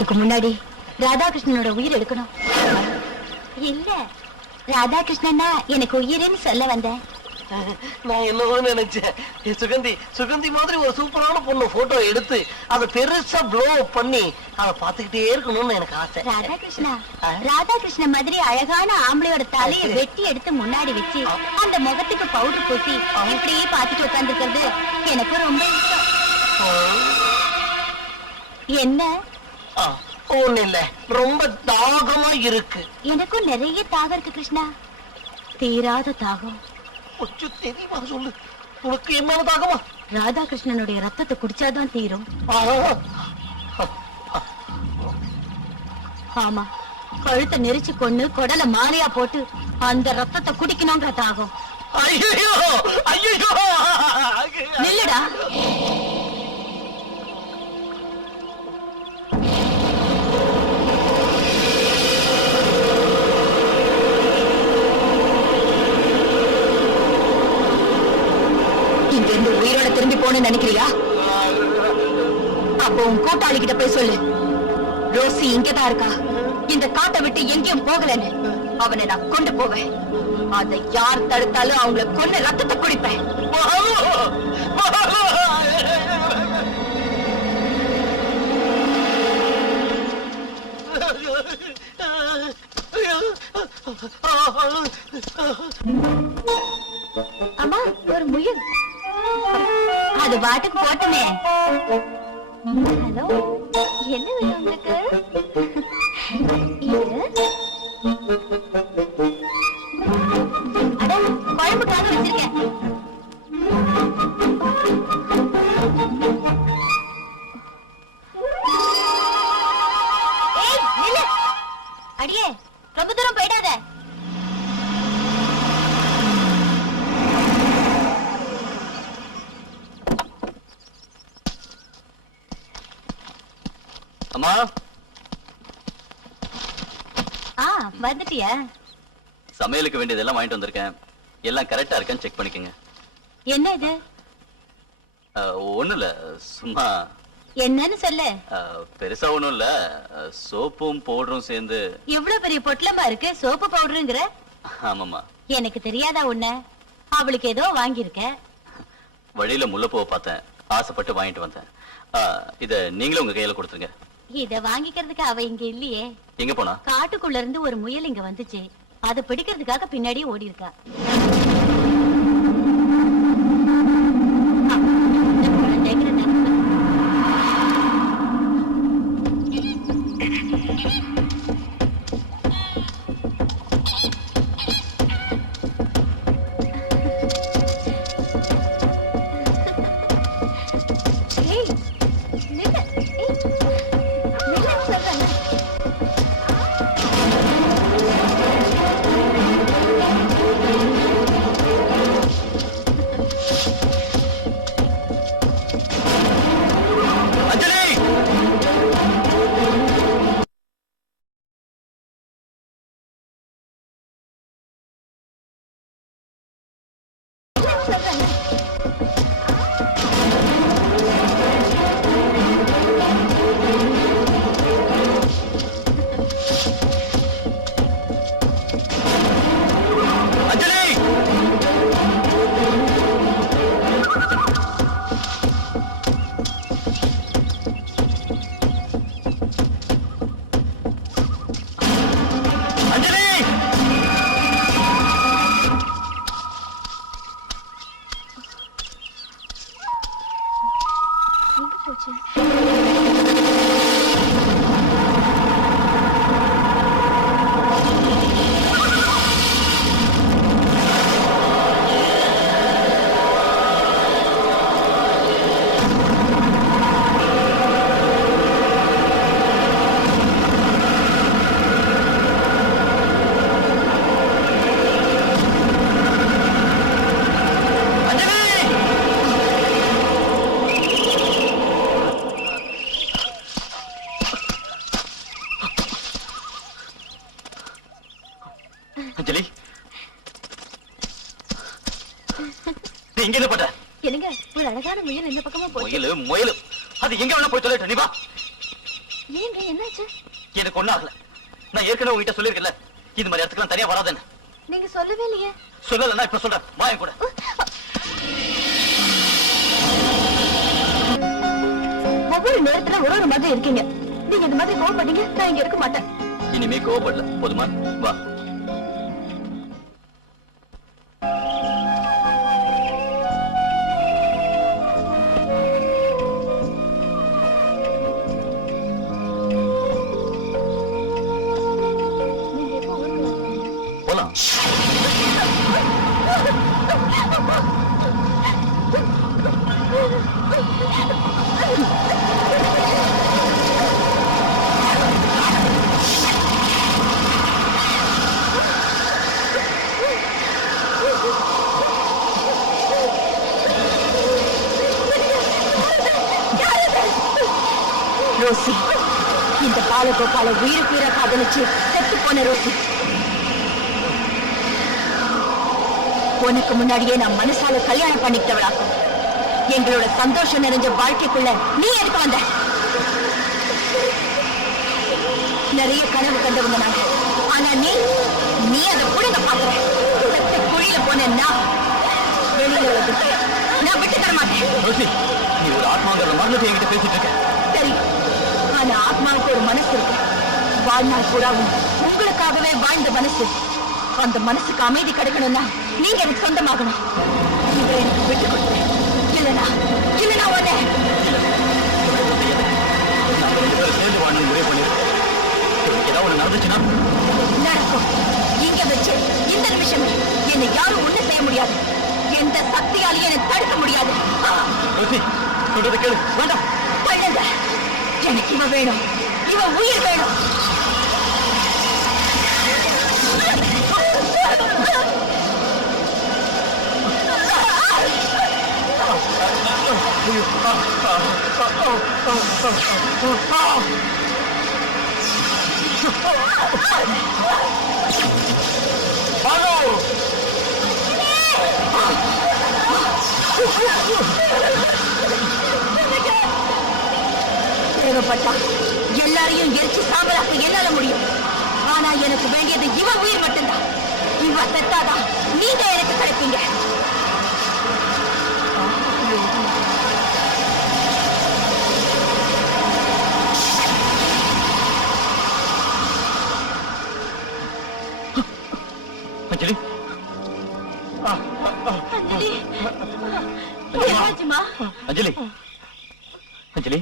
அதுக்கு முன்னாடி ராதாகிருஷ்ணனோட உயிர் எடுக்கணும். இல்ல, ராதாகிருஷ்ணன்னா எனக்கு உயிர்னு சொல்ல வந்தேன். நான் என்னவோ நினைச்சேன், சுகந்தி மாதிரி ஒரு சூப்பரான பொண்ணு போட்டோ எடுத்து அதை பெருசா ப்ளோ பண்ணி அதை பாத்துக்கிட்டே இருக்கணும்னு எனக்கு ஆசை. ராதாகிருஷ்ண மாதிரி அழகான ஆம்பளையோட தலையை வெட்டி எடுத்து முன்னாடி வச்சு அந்த முகத்துக்கு பவுடர் பூசி இப்படியே பாத்துட்டு உட்கார்ந்து இருக்கிறது எனக்கு ரொம்ப இஷ்டம். என்ன? ஒண்ணு இல்ல, ரொம்ப தாகமா இருக்கு. எனக்கும் நிறைய தாகம் இருக்கு கிருஷ்ணா, தீராத தாகம். கொஞ்சம் தெரியுமா சொல்லு, உனக்கு என்ன தாகமா? ராதாகிருஷ்ணனுடைய ரத்தத்தை குடிச்சாதான் தீரும். ஆமா, கழுத்தை நெரிச்சு கொண்டு கொடல மாலையா போட்டு அந்த ரத்தத்தை குடிக்கணும்ன்ற தாகம். ஐயோ ஐயோ, நில்லுடா. இங்கிருந்து உயிரோட திரும்பி போன நினைக்கிறியா? அப்போ உன் கூட்டாளி கிட்ட போய் சொல்லு, ரோசி இங்கதான் இருக்கா, இந்த காட்டை விட்டு எங்கேயும் போகலன்னு. அவனை நான் கொண்டு போவேன். அதை யார் தடுத்தாலும் அவங்களை கொண்டு ரத்தத்தை குடிப்பேன். அம்மா, ஒரு முயல். அது பாட்டுக்கு போட்டுமே. ஹலோ, என்ன வேணும் உங்களுக்கு? அட, குழம்புக்காக வச்சிருக்கேன். ஏய், நில்லு. அடியே, ரொம்ப தூரம் போயிடாத. அம்மா, வந்துட்டியா? சமையலுக்கு வேண்டியதெல்லாம் வாங்கிட்டு வந்திருக்கேன். எல்லாம் கரெக்டா இருக்கான்னு செக் பண்ணிக்கங்க. என்ன இது? ஒண்ணும் இல்ல, சும்மா. என்னன்னு சொல்லு. பெருசா ஒண்ணும் இல்ல, சோப்பும் பவுடரும் சேர்ந்து. இவ்வளவு பெரிய பொட்டலமா இருக்கு, சோப்பு பவுடருங்கிற? ஆமாமா. எனக்கு தெரியாதா உன்ன? அவளுக்கு ஏதோ வாங்கியிருக்க. வழியில முல்லைப்பூவை பார்த்தேன், ஆசைப்பட்டு வாங்கிட்டு வந்தேன். இத நீங்களும் உங்க கையில கொடுத்துருங்க. இத வாங்கிக்கிறதுக்கு அவ இங்க இல்லையே. எங்க போனா? காட்டுக்குள்ள இருந்து ஒரு முயல் இங்க வந்துச்சு, அதை பிடிக்கிறதுக்காக பின்னாடியே ஓடி இருக்கா. அஞ்சலி, இங்க என்ன பண்ற? என்னங்க, ஒரு அழகான முயல் இந்த பக்கமா போய். முயல் அது எங்க வேணா போய் தொலைட்டு, நீ வா. ஏங்க என்னாச்சு? எனக்கு ஒண்ணும் ஆகல. நான் ஏற்கனவே உங்ககிட்ட சொல்லிருக்கேன்ல, இது மாதிரி இடத்துக்குலாம் தனியா வராதுன்னு. நீங்க சொல்லவே இல்லையே. சொல்லலன்னா இப்ப சொல்றேன், வாங்க கூட. ஒவ்வொரு நேரத்துல ஒரு மாதிரி இருக்கீங்க. நீங்க இந்த மாதிரி கோவப்பட்டீங்க, நான் இங்க இருக்க மாட்டேன். இனிமே கோவப்படல, போதுமா? வா. போலாம். ரோசி, இந்த பாலகோபால உயிருக்கு உயிரை காதலிச்சு செத்து போன ரோசி. உனக்கு முன்னாடியே நான் மனசால கல்யாணம் பண்ணிக்கிட்டவளாக்கும். எங்களோட சந்தோஷம் நிறைஞ்ச வாழ்க்கைக்குள்ள நீ எதுக்கு வந்த? நிறைய கனவு கண்டவங்க நாங்க. ஆனா நீ அதை புடுங்க பாக்குற. செத்த குழியில போனேன்னா வெளியில விட்டு நான் விட்டு தர மாட்டேன். ரோசி, நீ ஒரு ஆத்மாங்கிற மரணத்தை என்கிட்ட பேசிட்டு இருக்க. சரி, ஆனா ஆத்மாவுக்கு ஒரு மனசு இருக்கு. வாழ்நாள் பூராவும் உங்களுக்காகவே வாழ்ந்த மனசு. அந்த மனசுக்கு அமைதி கிடைக்கணும்னா நீங்க எனக்கு சொந்தமாகணும். இதை எனக்கு விட்டு கொடுத்து இல்லனா உடனே சேர்ந்து வாழணும் முடிவு பண்ணிருக்கேன். ஏதாவது ஒண்ணு நடந்துச்சுன்னா நடக்கும். இங்க வச்சு இந்த நிமிஷம் என்னை யாரும் ஒண்ணு செய்ய முடியாது. எந்த சக்தியாலையும் என்னை தடுக்க முடியாது. ரோசி, சொல்றது கேளு. வேண்டாம், பண்ணுங்க. எனக்கு இவ வேணும், இவ உயிர் வேணும். தேவைப்பட்டா எல்லாரையும் எரிச்சு சாம்பலாக்க என்னால முடியும். ஆனா எனக்கு வேண்டியது இவ உயிர் மட்டும்தான். இவ செத்தாதான் நீங்க எனக்கு கிடைப்பீங்க. அஞ்சலி, அஞ்சலி, அஞ்சலி,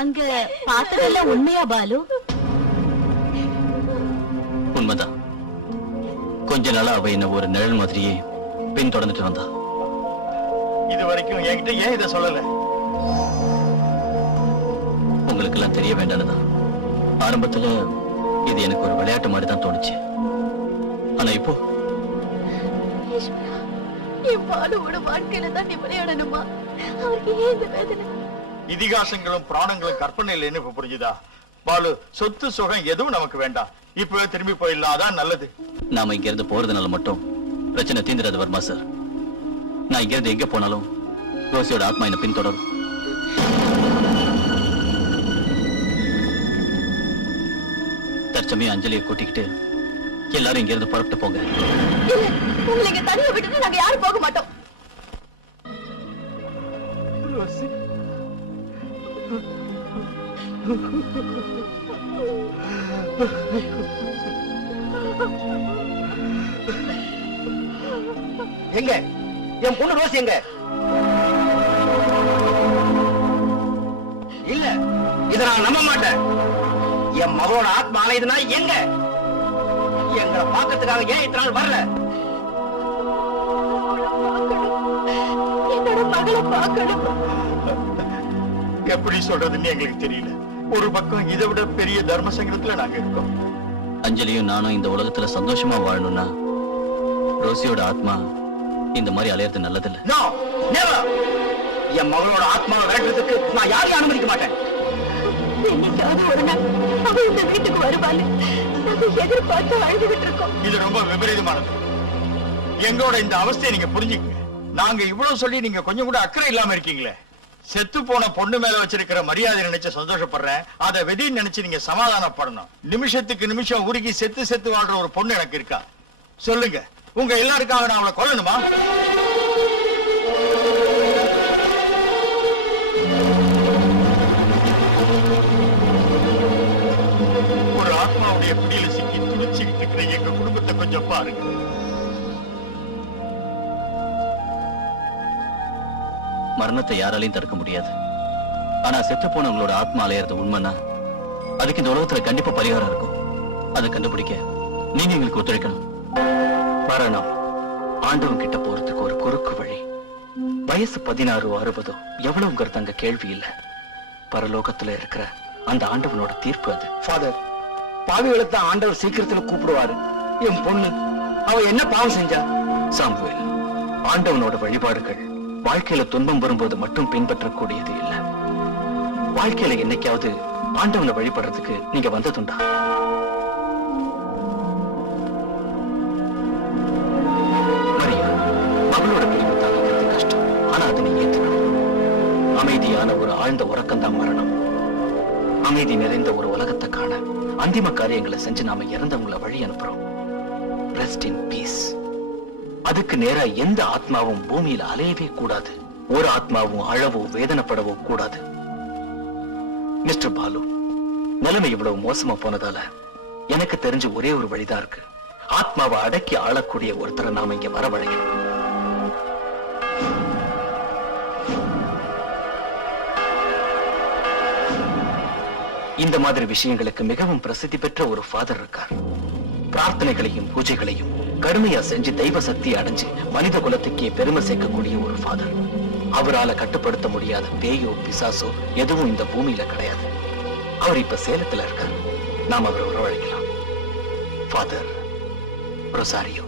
அங்க பாத்திரம் உண்மையா பாலு? உண்மைதான். கொஞ்ச நாளா அவ என்ன ஒரு நிழல் மாதிரியே பின்தொடர்ந்துட்டு வந்தா. இது வரைக்கும் என்கிட்ட ஏன் இதை சொல்லல? உங்களுக்கு எல்லாம் தெரிய வேண்டாம்தான். ஆரம்பத்துல இது எனக்கு ஒரு விளையாட்டு மாதிரி தான் தோணுச்சு. ஆனா இப்போ என் பாலுவோட வாழ்க்கையில தான் நீ விளையாடணுமா? அவருக்கு ஏன் இந்த வேதனை? இதிகாசங்களும் புராணங்களும் கற்பனை இல்லைன்னு இப்ப புரிஞ்சுதா? பாலு, சொத்து சுகம் எதுவும் நமக்கு வேண்டாம். இப்பவே திரும்பி போயிடலாம், அதான் நல்லது. நாம இங்க இருந்து போறதுனால மட்டும் பிரச்சனை தீந்துராது வர்மா சார். நான் இங்க இருந்து எங்க போனாலும் ரோசியோட ஆத்மா என்ன பின்தொடரும். தற்சமயம் அஞ்சலியை கூட்டிக்கிட்டு எல்லாரும் இங்க இருந்து புறப்பட்டு போங்க. உங்களை இங்க தனியா விட்டுட்டு நாங்க யாரும் போக மாட்டோம். எங்க என் பொண்ணு ரோசி எங்க? இல்ல, இத நான் நம்ப மாட்டேன். என் மகளோட ஆத்மா அலையுதுன்னா எங்க? எங்களை பார்க்கறதுக்காக ஏன் இத்தனை நாள் வரல? என்னோட மகளை பார்க்கணும். எப்படி சொல்றதுன்னு எங்களுக்கு தெரியல. ஒரு பக்கம் இதை விட பெரிய தர்ம சங்கடத்துல நாங்க இருக்கோம். அஞ்சலியும் நானும் இந்த உலகத்துல சந்தோஷமா வாழணும்னா ரோசியோட ஆத்மா இந்த மாதிரி அலையறது நல்லதில்லை. என் மகளோட ஆத்மாவை விரட்டுறதுக்கு நான் யாரையும் அனுமதிக்க மாட்டேன். என்னைக்காவது ஒரு நாள் அவ இந்த வீட்டுக்கு வருவான்னு நாங்க எதிர்பார்த்து அழுதுகிட்டு இருக்கோம். இது ரொம்ப விபரீதமானது. எங்களோட இந்த அவஸ்தையை நீங்க புரிஞ்சுக்கங்க. நாங்க இவ்வளவு சொல்லி நீங்க கொஞ்சம் கூட அக்கறை இல்லாம இருக்கீங்களே. செத்து போன பொண்ணு மேல வச்சிருக்கிற மரியாதை நினைச்சு சந்தோஷப்படுறேன். அதை வெதின்னு நினைச்சு நீங்க சமாதானப்படணும். நிமிஷத்துக்கு நிமிஷம் உருகி செத்து செத்து வாழ்ற ஒரு பொண்ணு எனக்கு இருக்கா? சொல்லுங்க, உங்க எல்லாருக்காக நான் அவளை கொல்லணுமா? ஒரு ஆத்மாவுடைய பிடியில சிக்கி துடிச்சுக்கிட்டு இருக்கிற எங்க குடும்பத்தை கொஞ்சம் பாருங்க. மரணத்தை யாராலையும் தடுக்க முடியாது. ஆனா செத்து போனவங்களோட ஆத்மா அலையறது உண்மைன்னா அதுக்கு இந்த உலகத்துல கண்டிப்பா பரிகாரம் இருக்கும். அதை கண்டுபிடிக்க நீங்க எங்களுக்கு ஒத்துழைக்கணும். மரணம் ஆண்டவன் கிட்ட போறதுக்கு ஒரு குறுக்கு வழி. வயசு 16 60 எவ்வளவுங்கிறது அங்க கேள்வி இல்ல. பரலோகத்துல இருக்கிற அந்த ஆண்டவனோட தீர்ப்பு அது. ஃபாதர், பாவிகளை தான் ஆண்டவர் சீக்கிரத்துல கூப்பிடுவாரு. என் பொண்ணு அவ என்ன பாவம் செஞ்சா? சாமுவேல், ஆண்டவனோட வழிபாடுகள் வாழ்க்கையில துன்பம் வரும்போது மட்டும் பின்பற்றக்கூடியது இல்ல. வாழ்க்கையில என்னைக்காவது ஆண்டவனை வழிபடுறதுக்கு நீங்க வந்ததுண்டா? மரியா, மகளோட பிரிவு தாங்கிக்கிறது கஷ்டம். ஆனா அதை நீ ஏத்துக்கணும். அமைதியான ஒரு ஆழ்ந்த உறக்கம்தான் மரணம். அமைதி நிறைந்த ஒரு உலகத்தை காண அந்திம காரியங்களை செஞ்சு நாம இறந்தவங்களை வழி அனுப்புறோம். Rest in peace. அதுக்கு நேரா எந்த ஆத்மாவும் பூமியில அலையவே கூடாது. ஒரு ஆத்மாவும் அழவோ வேதனைப்படவோ கூடாது. மிஸ்டர் பாலு, நிலைமை இவ்வளவு மோசமா போனதால எனக்கு தெரிஞ்ச ஒரே ஒரு வழிதான் இருக்கு. ஆத்மாவை அடக்கி ஆளக்கூடிய ஒருத்தரை நாம இங்க வரவழைக்கணும். இந்த மாதிரி விஷயங்களுக்கு மிகவும் பிரசித்தி பெற்ற ஒரு ஃபாதர் இருக்கார். பிரார்த்தனைகளையும் பூஜைகளையும் கடுமையா செஞ்சு தெய்வ சக்தி அடைஞ்சு மனித குலத்துக்கே பெருமை சேர்க்கக்கூடிய ஒரு ஃபாதர். அவரால கட்டுப்படுத்த முடியாத பேயோ பிசாசோ எதுவும் இந்த பூமியில கிடையாது. அவர் இப்ப சேலத்துல இருக்கார். நாம் அவரை வரவழைக்கலாம். Father Rosario.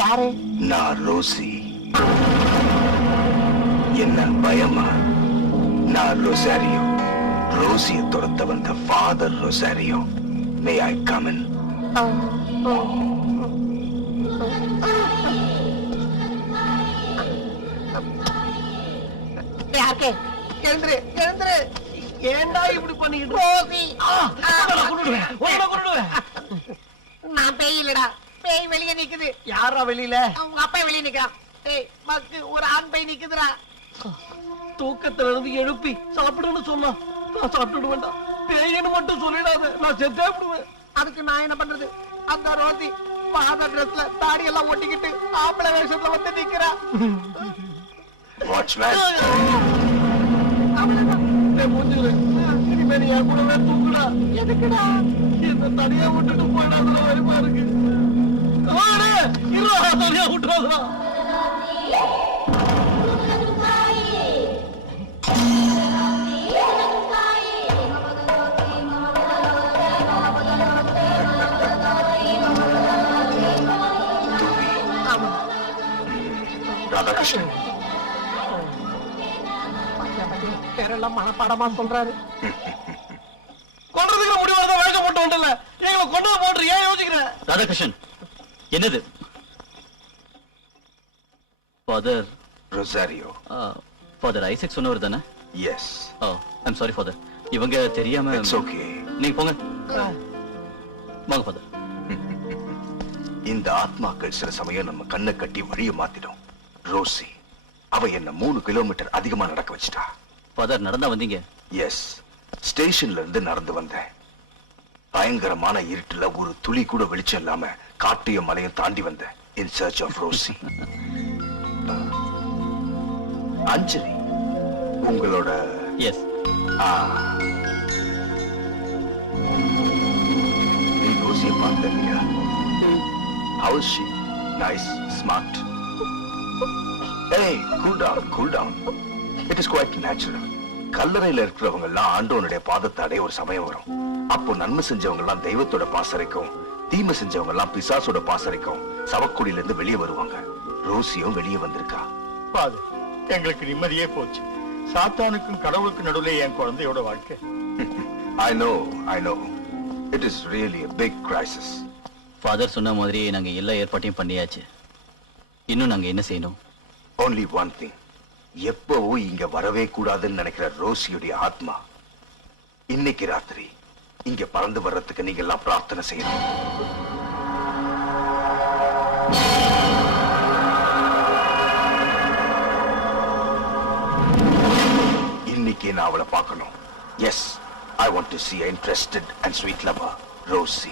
யாரு? நான் ரோசி. என்ன பயமா? நான் ரொசாரியோ. ரோசிய துரத்த வந்த father Rosario. May I come in? யாருக்கு? எழுந்துரு எழுந்துரு. ஏண்டா இப்படி பண்ணிக்கிட்டு கொண்டுடுவேன். நான் பேய் இல்லடா. பேய் வெளியே நிக்குது. யாரா வெளியில? உங்க அப்பா வெளியே நிக்கிறான். ஏய் மக்கு, ஒரு ஆண் பேய் நிக்குதுடா. தூக்கத்துல இருந்து எழுப்பி சாப்பிடுன்னு சொன்னா நான் சாப்பிட்டு வேண்டாம். பேய்னு மட்டும் சொல்லிடாத, நான் செத்தே விடுவேன். அதுக்கு நான் என்ன பண்றது? அந்த ரோசி பாத ட்ரெஸ்ல தாடி எல்லாம் ஒட்டிக்கிட்டு ஆம்பளை வேஷத்துல வந்து நிக்கிறா. வாட்ச்மேன், இனிமே நீ என் கூடவே தூக்குடா. எதுக்குடா? என்ன தனியா விட்டுட்டு போயிடாதுல வருமா இருக்கு. தனியா விட்டுறாதுடா. ராதாகிருஷ்ணன், பேரெல்லாம் மனப்பாடமா சொல்றாரு. கொன்றதுக்கு முடிவாத வழக்க போட்டு உண்டல்ல, எங்களை கொண்டு போட்டு ஏன் யோசிக்கிறேன்? ராதாகிருஷ்ணன், என்னது? ஃபாதர் ரொசாரியோ, ஃபாதர் ஐசக் சொன்னவர் தானே? Yes. Oh, I'm sorry father. இவங்க தெரியாம. It's okay. நீங்க போங்க. வாங்க ஃபாதர். இந்த ஆத்மாக்கள் சில சமயம் நம்ம கண்ணை கட்டி வழிய மாத்திடும். ரோசி, அவ என்ன 3 கிலோமீட்டர் அதிகமா நடக்க வச்சிட்டா. ஃபாதர், நடந்தா வந்தீங்க? எஸ், ஸ்டேஷன்ல இருந்து நடந்து வந்தேன். பயங்கரமான இருட்டுல ஒரு துளி கூட வெளிச்சம் இல்லாம காட்டையும் மலையும் தாண்டி வந்தேன் இன் சர்ச் ஆஃப் ரோசி. அஞ்சலி உங்களோட. எஸ். நீ ரோசியை பார்த்த இல்லையா? How is she? Nice, smart. Hey, cool down. It is quite natural. கல்லறையில இருக்கிறவங்க எல்லாம் ஆண்டவனுடைய பாதத்தை அடைய ஒரு சமயம் வரும். அப்போ நன்மை செஞ்சவங்க எல்லாம் தெய்வத்தோட பாசறைக்கும், தீமை செஞ்சவங்க எல்லாம் பிசாசோட பாசறைக்கும் சவக்குடியில இருந்து வெளியே வருவாங்க. ரோசியும் வெளியே வந்திருக்கா. ஃபாதர், எங்களுக்கு நிம்மதியே போச்சு. சாத்தானுக்கும் கடவுளுக்கும் நடுவுல என் குழந்தையோட வாழ்க்கை. I know. It is really a big crisis. Father சொன்ன மாதிரி நாங்க எல்லா ஏற்பாட்டையும் பண்ணியாச்சு. இன்னும் நாங்க என்ன செய்யணும்? Only one thing. எப்பவும் இங்க வரவே கூடாதுன்னு நினைக்கிற ரோசியுடைய ஆத்மா இன்னைக்கு ராத்திரி இங்க பறந்து வர்றதுக்கு நீங்க எல்லாம் பிரார்த்தனை செய்யணும். இன்னைக்கு நான் அவளை பார்க்கணும். Yes, I want to see an interested and sweet lover, Rosie.